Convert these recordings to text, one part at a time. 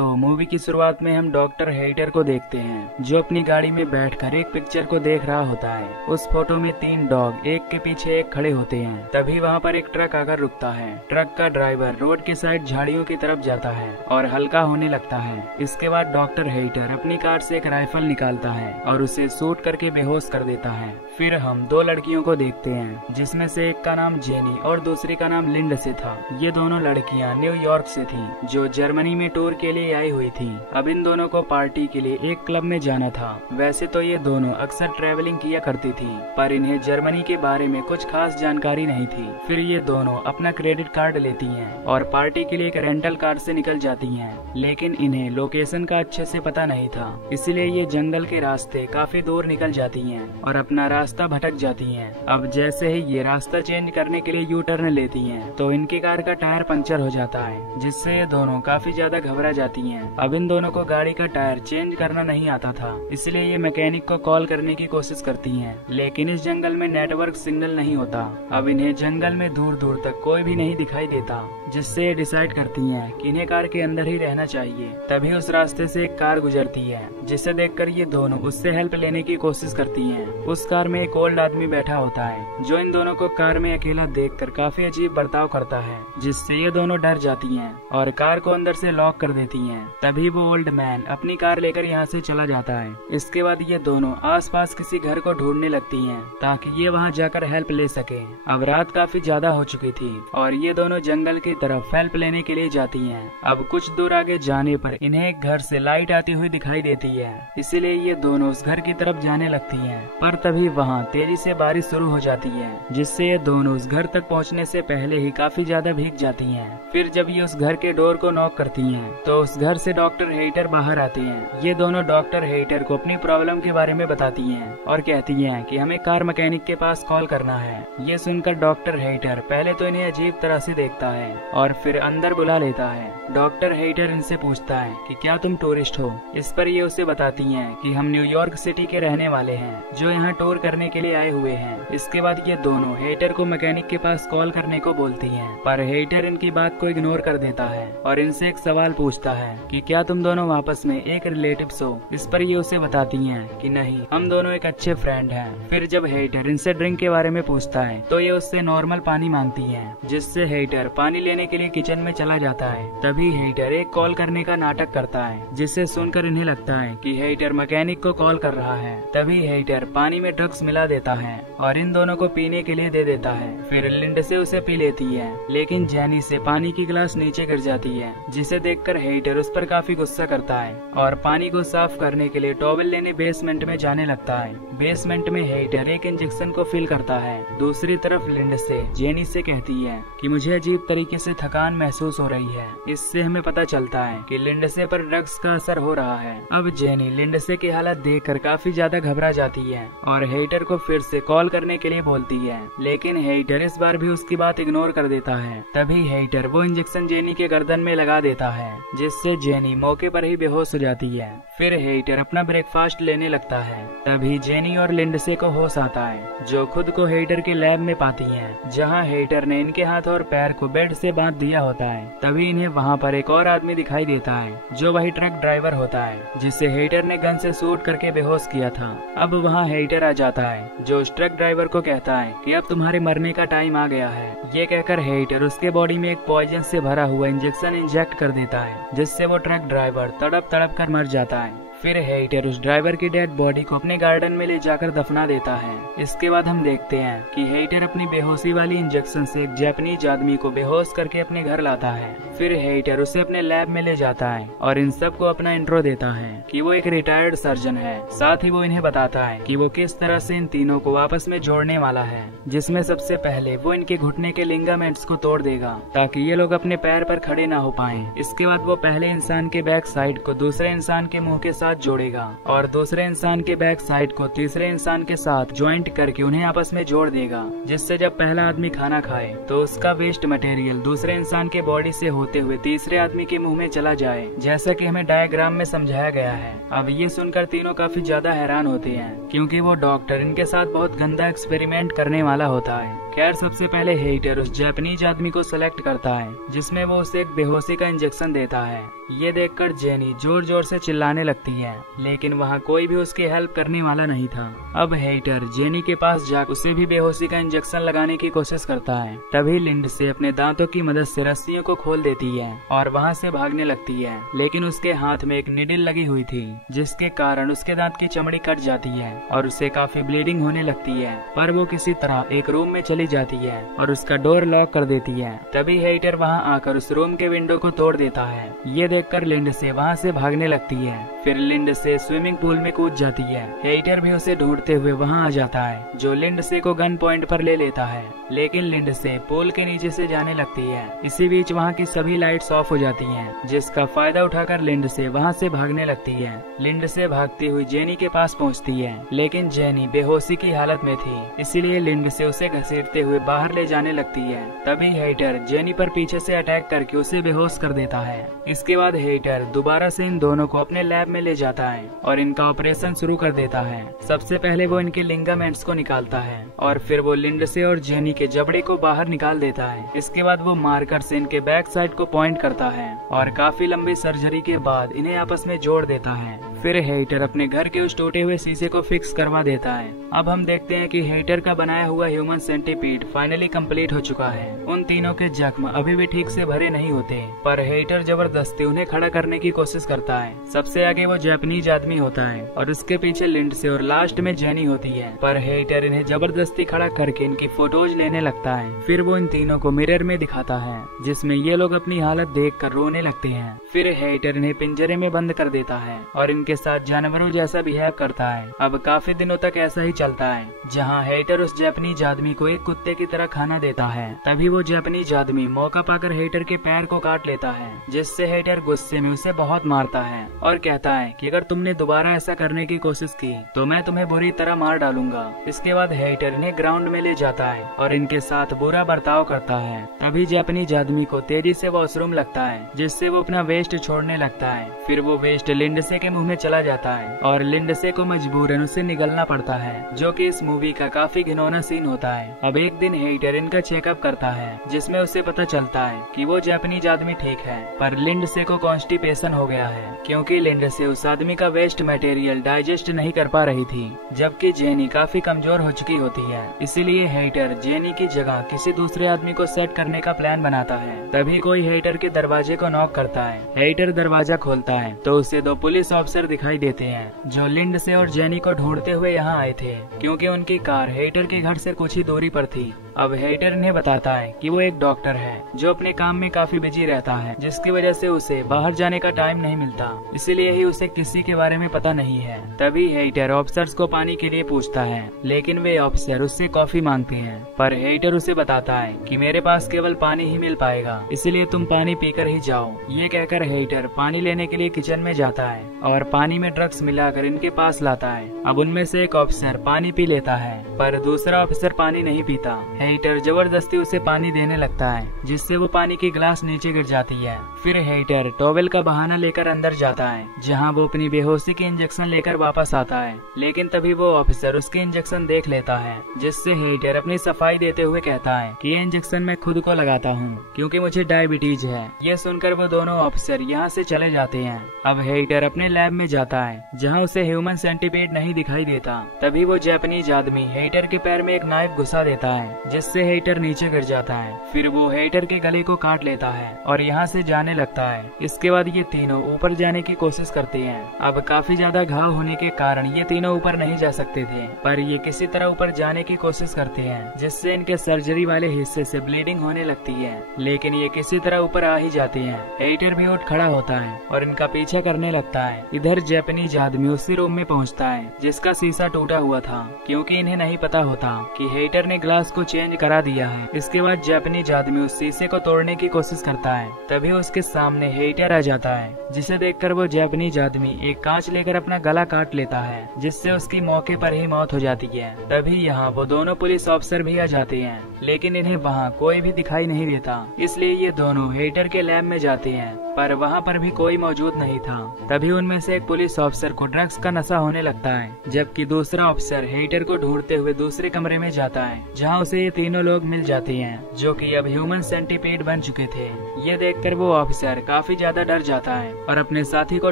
दोस्तों, मूवी की शुरुआत में हम डॉक्टर हेइटर को देखते हैं जो अपनी गाड़ी में बैठकर एक पिक्चर को देख रहा होता है। उस फोटो में 3 डॉग एक के पीछे एक खड़े होते हैं। तभी वहाँ पर एक ट्रक आकर रुकता है। ट्रक का ड्राइवर रोड की साइड झाड़ियों की तरफ जाता है और हल्का होने लगता है। इसके बाद डॉक्टर हेइटर अपनी कार से एक राइफल निकालता है और उसे शूट करके बेहोश कर देता है। फिर हम 2 लड़कियों को देखते हैं जिसमें से एक का नाम जेनी और दूसरी का नाम लिंडसे था। ये दोनों लड़कियां न्यूयॉर्क से थी जो जर्मनी में टूर के लिए आई हुई थी। अब इन दोनों को पार्टी के लिए एक क्लब में जाना था। वैसे तो ये दोनों अक्सर ट्रैवलिंग किया करती थी, पर इन्हें जर्मनी के बारे में कुछ खास जानकारी नहीं थी। फिर ये दोनों अपना क्रेडिट कार्ड लेती हैं और पार्टी के लिए एक रेंटल कार से निकल जाती हैं। लेकिन इन्हें लोकेशन का अच्छे से पता नहीं था, इसलिए ये जंगल के रास्ते काफी दूर निकल जाती हैं और अपना रास्ता भटक जाती हैं। अब जैसे ही ये रास्ता चेंज करने के लिए यू टर्न लेती हैं, तो इनकी कार का टायर पंचर हो जाता है, जिससे ये दोनों काफी ज्यादा घबरा जाती हैं। अब इन दोनों को गाड़ी का टायर चेंज करना नहीं आता था, इसलिए ये मैकेनिक को कॉल करने की कोशिश करती हैं। लेकिन इस जंगल में नेटवर्क सिग्नल नहीं होता। अब इन्हें जंगल में दूर दूर तक कोई भी नहीं दिखाई देता, जिससे ये डिसाइड करती हैं कि इन्हें कार के अंदर ही रहना चाहिए। तभी उस रास्ते से एक कार गुजरती है, जिसे देखकर ये दोनों उससे हेल्प लेने की कोशिश करती हैं। उस कार में एक ओल्ड आदमी बैठा होता है जो इन दोनों को कार में अकेला देखकर काफी अजीब बर्ताव करता है, जिससे ये दोनों डर जाती हैं और कार को अंदर से लॉक कर देती हैं। तभी वो ओल्ड मैन अपनी कार लेकर यहाँ से चला जाता है। इसके बाद ये दोनों आसपास किसी घर को ढूंढने लगती हैं ताकि ये वहाँ जाकर हेल्प ले सके। अब रात काफी ज्यादा हो चुकी थी और ये दोनों जंगल की तरफ हेल्प लेने के लिए जाती हैं। अब कुछ दूर आगे जाने पर इन्हें एक घर से लाइट आती हुई दिखाई देती है, इसीलिए ये दोनों उस घर की तरफ जाने लगती हैं। पर तभी वहाँ तेजी से बारिश शुरू हो जाती है, जिससे ये दोनों उस घर तक पहुँचने से पहले ही काफी ज्यादा भीग जाती हैं। फिर जब ये उस घर के डोर को नॉक करती हैं, तो उस घर से डॉक्टर हेइटर बाहर आते हैं। ये दोनों डॉक्टर हेइटर को अपनी प्रॉब्लम के बारे में बताती हैं और कहती हैं कि हमें कार मैकेनिक के पास कॉल करना है। ये सुनकर डॉक्टर हेइटर पहले तो इन्हें अजीब तरह से देखता है और फिर अंदर बुला लेता है। डॉक्टर हेइटर इनसे पूछता है कि क्या तुम टूरिस्ट हो। इस पर ये उसे बताती हैं कि हम न्यूयॉर्क सिटी के रहने वाले हैं जो यहाँ टूर करने के लिए आए हुए हैं। इसके बाद ये दोनों हेइटर को मैकेनिक के पास कॉल करने को बोलती हैं, पर हेइटर इनकी बात को इग्नोर कर देता है और इनसे एक सवाल पूछता है कि क्या तुम दोनों आपस में एक रिलेटिव्स हो। इस पर ये उसे बताती हैं कि नहीं, हम दोनों एक अच्छे फ्रेंड हैं। फिर जब हेइटर इनसे ड्रिंक के बारे में पूछता है तो ये उससे नॉर्मल पानी मांगती हैं, जिससे हेइटर पानी लेने के लिए किचन में चला जाता है। तभी हेइटर एक कॉल करने का नाटक करता है, जिससे सुनकर इन्हें लगता है कि हेइटर मैकेनिक को कॉल कर रहा है। तभी हेइटर पानी में ड्रग्स मिला देता है और इन दोनों को पीने के लिए दे देता है। फिर लिंडसे उसे पी लेती है, लेकिन जेनी से पानी की गिलास नीचे गिर जाती है, जिसे देखकर हेइटर उस पर काफी गुस्सा करता है और पानी को साफ करने के लिए टॉवेल लेने बेसमेंट में जाने लगता है। बेसमेंट में हेइटर एक इंजेक्शन को फिल करता है। दूसरी तरफ लिंडसे जेनी से कहती है कि मुझे अजीब तरीके से थकान महसूस हो रही है। इससे हमें पता चलता है कि लिंडसे पर ड्रग्स का असर हो रहा है। अब जेनी लिंडसे की हालत देखकर काफी ज्यादा घबरा जाती है और हेइटर को फिर से कॉल करने के लिए बोलती है, लेकिन हेइटर इस बार भी उसकी बात इग्नोर कर देता है। तभी हेइटर वो इंजेक्शन जेनी के गर्दन में लगा देता है, जिससे जेनी मौके पर ही बेहोश हो जाती है। फिर हेइटर अपना ब्रेकफास्ट लेने लगता है। तभी जेनी और लिंडसे को होश आता है, जो खुद को हेइटर के लैब में पाती हैं, जहां हेइटर ने इनके हाथ और पैर को बेड से बांध दिया होता है। तभी इन्हें वहां पर एक और आदमी दिखाई देता है, जो वही ट्रक ड्राइवर होता है जिसे हेइटर ने गन से शूट करके बेहोश किया था। अब वहां हेइटर आ जाता है, जो उस ट्रक ड्राइवर को कहता है कि अब तुम्हारे मरने का टाइम आ गया है। ये कहकर हेइटर उसके बॉडी में एक पॉइजन से भरा हुआ इंजेक्शन इंजेक्ट कर देता है, जिससे वो ट्रक ड्राइवर तड़प तड़प कर मर जाता है। फिर हेइटर उस ड्राइवर की डेड बॉडी को अपने गार्डन में ले जाकर दफना देता है। इसके बाद हम देखते हैं कि हेइटर अपनी बेहोशी वाली इंजेक्शन से एक जापानीज आदमी को बेहोश करके अपने घर लाता है। फिर हेइटर उसे अपने लैब में ले जाता है और इन सबको अपना इंट्रो देता है कि वो एक रिटायर्ड सर्जन है। साथ ही वो इन्हें बताता है कि वो किस तरह से इन तीनों को आपस में जोड़ने वाला है, जिसमें सबसे पहले वो इनके घुटने के लिगामेंट्स को तोड़ देगा ताकि ये लोग अपने पैर पर खड़े ना हो पाएं। इसके बाद वो पहले इंसान के बैक साइड को दूसरे इंसान के मुंह के साथ जोड़ेगा और दूसरे इंसान के बैक साइड को तीसरे इंसान के साथ ज्वाइंट करके उन्हें आपस में जोड़ देगा, जिससे जब पहला आदमी खाना खाए तो उसका वेस्ट मटेरियल दूसरे इंसान के बॉडी से होते हुए तीसरे आदमी के मुंह में चला जाए, जैसा कि हमें डायग्राम में समझाया गया है। अब ये सुनकर तीनों काफी ज्यादा हैरान होते हैं, क्योंकि वो डॉक्टर इनके साथ बहुत गंदा एक्सपेरिमेंट करने वाला होता है। खैर सबसे पहले हेटर उस जापानीज आदमी को सेलेक्ट करता है, जिसमें वो उसे एक बेहोशी का इंजेक्शन देता है। ये देखकर जेनी जोर जोर से चिल्लाने लगती है, लेकिन वहाँ कोई भी उसकी हेल्प करने वाला नहीं था। अब हेटर जेनी के पास जाकर उसे भी बेहोशी का इंजेक्शन लगाने की कोशिश करता है। तभी लिंडसे अपने दांतों की मदद से रस्सियों को खोल देती है और वहाँ से भागने लगती है, लेकिन उसके हाथ में एक निडल लगी हुई थी, जिसके कारण उसके दांत की चमड़ी कट जाती है और उसे काफी ब्लीडिंग होने लगती है। पर वो किसी तरह एक रूम में चली जाती है और उसका डोर लॉक कर देती है। तभी हेटर वहाँ आकर उस रूम के विंडो को तोड़ देता है। ये देखकर लिंडसे वहाँ से भागने लगती है। फिर लिंडसे स्विमिंग पूल में कूद जाती है। हेटर भी उसे ढूंढते हुए वहाँ आ जाता है, जो लिंडसे को गन पॉइंट पर ले लेता है, लेकिन लिंडसे पूल के नीचे से जाने लगती है। इसी बीच वहाँ की सभी लाइट्स ऑफ हो जाती हैं, जिसका फायदा उठाकर लिंडसे वहाँ से भागने लगती है। लिंडसे भागती हुई जेनी के पास पहुँचती है, लेकिन जेनी बेहोशी की हालत में थी, इसीलिए लिंडसे उसे घसीटते हुए बाहर ले जाने लगती है। तभी हेटर जेनी पर पीछे से अटैक करके उसे बेहोश कर देता है। इसके बाद हेटर दोबारा से इन दोनों को अपने लैब में ले जाता है और इनका ऑपरेशन शुरू कर देता है। सबसे पहले वो इनके लिगामेंट्स को निकालता है और फिर वो लिंडसे और जेनी के जबड़े को बाहर निकाल देता है। इसके बाद वो मार्कर से इनके बैक साइड को पॉइंट करता है और काफी लंबी सर्जरी के बाद इन्हें आपस में जोड़ देता है। फिर हेटर अपने घर के उस टूटे हुए शीशे को फिक्स करवा देता है। अब हम देखते हैं कि हेटर का बनाया हुआ ह्यूमन सेंटीपीड फाइनली कंप्लीट हो चुका है। उन तीनों के जख्म अभी भी ठीक से भरे नहीं होते, पर हेटर जबरदस्ती उन्हें खड़ा करने की कोशिश करता है। सबसे आगे वो जापानीज आदमी होता है और उसके पीछे लिंडसे और लास्ट में जेनी होती है, पर हेटर इन्हें जबरदस्ती खड़ा करके इनकी फोटोज लेने लगता है। फिर वो इन तीनों को मिरर में दिखाता है, जिसमें ये लोग अपनी हालत देखकर रोने लगते हैं। फिर हेटर इन्हें पिंजरे में बंद कर देता है और इनके साथ जानवरों जैसा बिहेव करता है। अब काफी दिनों तक ऐसा ही चलता है, जहाँ हेटर उस जापानीज आदमी को एक कुत्ते की तरह खाना देता है। तभी वो जापानीज आदमी मौका पाकर हेटर के पैर को काट लेता है, जिससे हेटर गुस्से में उसे बहुत मारता है और कहता है कि अगर तुमने दोबारा ऐसा करने की कोशिश की तो मैं तुम्हें बुरी तरह मार डालूंगा। इसके बाद हेटर इन्हें ग्राउंड में ले जाता है और इनके साथ बुरा बर्ताव करता है। तभी जापानीज आदमी को तेजी से वॉशरूम लगता है, जिससे वो अपना वेस्ट छोड़ने लगता है। फिर वो वेस्ट लिंडसे के मुंह में चला जाता है और लिंडसे को मजबूरन उसे निगलना पड़ता है, जो कि इस मूवी का काफी घिनौना सीन होता है। अब एक दिन हेटर इनका चेकअप करता है, जिसमें उसे पता चलता है कि वो जापानीज आदमी ठीक है, पर लिंडसे को कॉन्स्टिपेशन हो गया है, क्योंकि लिंडसे उस आदमी का वेस्ट मटेरियल डाइजेस्ट नहीं कर पा रही थी, जबकि जेनी काफी कमजोर हो चुकी होती है। इसीलिए हेटर जेनी की जगह किसी दूसरे आदमी को सेट करने का प्लान बनाता है। तभी कोई हेटर के दरवाजे को नॉक करता है। हेटर दरवाजा खोलता है तो उसे दो पुलिस ऑफिसर दिखाई देते हैं, जो लिंडसे और जेनी को ढूंढते हुए यहाँ आए थे, क्योंकि उनकी कार हेटर के घर से कुछ ही दूरी पर थी। अब हेटर इन्हें बताता है कि वो एक डॉक्टर है, जो अपने काम में काफी बिजी रहता है, जिसकी वजह से उसे बाहर जाने का टाइम नहीं मिलता, इसीलिए ही उसे किसी के बारे में पता नहीं है। तभी हेटर ऑफिसर्स को पानी के लिए पूछता है, लेकिन वे ऑफिसर उससे कॉफी मांगते हैं, पर हेटर उसे बताता है कि मेरे पास केवल पानी ही मिल पाएगा, इसलिए तुम पानी पीकर ही जाओ। ये कहकर हेटर पानी लेने के लिए किचन में जाता है और पानी में ड्रग्स मिलाकर इनके पास लाता है। अब उनमें से एक ऑफिसर पानी पी लेता है, पर दूसरा ऑफिसर पानी नहीं पीता। हेटर जबरदस्ती उसे पानी देने लगता है, जिससे वो पानी की ग्लास नीचे गिर जाती है। फिर हेटर टॉवेल का बहाना लेकर अंदर जाता है, जहां वो अपनी बेहोशी की इंजेक्शन लेकर वापस आता है, लेकिन तभी वो ऑफिसर उसके इंजेक्शन देख लेता है, जिससे हेटर अपनी सफाई देते हुए कहता है कि ये इंजेक्शन मैं खुद को लगाता हूँ, क्योंकि मुझे डायबिटीज है। ये सुनकर वो दोनों ऑफिसर यहाँ से चले जाते हैं। अब हेटर अपने लैब में जाता है, जहाँ उसे ह्यूमन सेंटीपीड नहीं दिखाई देता। तभी वो जापानीज आदमी हेटर के पैर में एक नाइफ घुसा देता है, जिससे हेटर नीचे गिर जाता है। फिर वो हेटर के गले को काट लेता है और यहाँ से जाने लगता है। इसके बाद ये तीनों ऊपर जाने की कोशिश करते हैं। अब काफी ज्यादा घाव होने के कारण ये तीनों ऊपर नहीं जा सकते थे, पर ये किसी तरह ऊपर जाने की कोशिश करते हैं, जिससे इनके सर्जरी वाले हिस्से से ब्लीडिंग होने लगती है, लेकिन ये किसी तरह ऊपर आ ही जाते हैं। हेटर भी उठ खड़ा होता है और इनका पीछा करने लगता है। इधर जापानीज आदमी उसी रूम में पहुँचता है जिसका शीशा टूटा हुआ था, क्योंकि इन्हें नहीं पता होता कि हेटर ने ग्लास को चेंज करा दिया है। इसके बाद जापानीज आदमी उस शीशे को तोड़ने की कोशिश करता है। तभी उसके सामने हेटर आ जाता है, जिसे देखकर वो जापानीज आदमी एक कांच लेकर अपना गला काट लेता है, जिससे उसकी मौके पर ही मौत हो जाती है। तभी यहाँ वो दोनों पुलिस ऑफिसर भी आ जाते हैं, लेकिन इन्हें वहाँ कोई भी दिखाई नहीं देता, इसलिए ये दोनों हेटर के लैब में जाते हैं। पर वहाँ पर भी कोई मौजूद नहीं था। तभी उनमें से एक पुलिस ऑफिसर को ड्रग्स का नशा होने लगता है, जबकि दूसरा ऑफिसर हेटर को ढूंढते हुए दूसरे कमरे में जाता है, जहाँ उसे ये तीनों लोग मिल जाते हैं जो कि अब ह्यूमन सेंटीपीड बन चुके थे। ये देखकर वो ऑफिसर काफी ज्यादा डर जाता है और अपने साथी को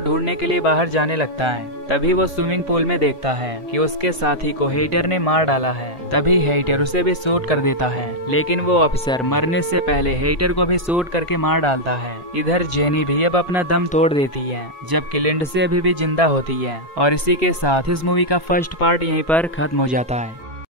ढूंढने के लिए बाहर जाने लगता है। तभी वो स्विमिंग पूल में देखता है कि उसके साथी को हेटर ने मार डाला है। तभी हेटर उसे भी शूट कर देता है, लेकिन वो ऑफिसर मरने से पहले हेटर को भी शूट करके मार डालता है। इधर जेनी भी अब अपना दम तोड़ देती है, जबकि लिंडसे अभी भी जिंदा होती है। और इसी के साथ इस मूवी का फर्स्ट पार्ट यहीं पर खत्म हो जाता है।